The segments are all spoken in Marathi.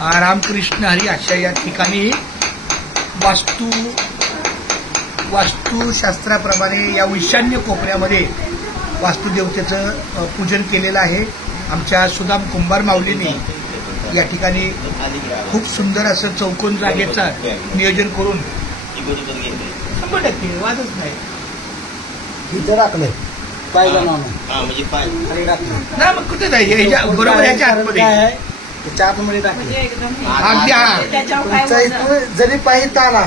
रामकृष्ण हरी अशा या ठिकाणी वास्तुशास्त्राप्रमाणे या ईशान्य कोपऱ्यामध्ये वास्तुदेवतेचं पूजन केलेलं आहे। आमच्या सुदाम कुंभार माऊलीने या ठिकाणी खूप सुंदर असं चौकोन जागेचं नियोजन करून 100% वादच नाही इथं राखलंय पाहिलं ना म्हणजे पाय ना मग कुठे जायचे बरोबर याच्या आतमध्ये आतमध्ये टाकलं अगदी हा जरी पाहिजे आला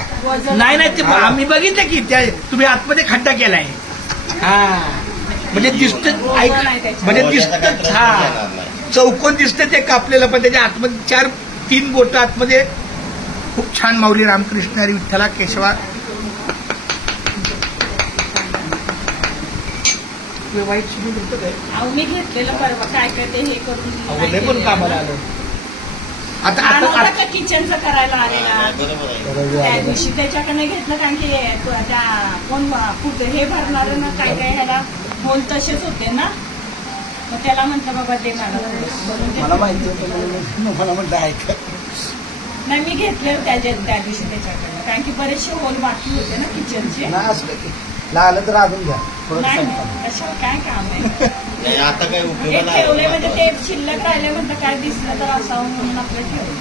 नाही नाही ते आम्ही बघितलं की त्या तुम्ही आतमध्ये खड्डा केलाय म्हणजे दिसत म्हणजे दिसत हा चौकोन दिसतं ते कापलेलं पण त्याच्या आतमध्ये 3 बोट आतमध्ये खूप छान माऊली रामकृष्ण हरी विठ्ठला केशवा वाईट सुरू होतं काय मी घेतलेलं परवा काय ते हे करून पण कामाला आलं आता किचनचं करायला आलेला त्या दिवशी त्याच्याकडे घेतलं कारण की त्या कोण हे भरणार ना काय काय ह्याला होल तसेच होते ना मग त्याला म्हटलं बाबा ते मला माहिती होतं मला म्हटलं ऐक नाही मी घेतले त्या दिवशी त्याच्याकडे कारण की बरेचसे होल बाकी होते ना किचनचे लागलं तर अजून घ्या नाही कशाला काय काम आहे आता काय उपयोग ठेवले म्हणजे ते शिल्लक राहिले म्हणतं काय दिसलं तर असावं म्हणून आपलं ठेवलं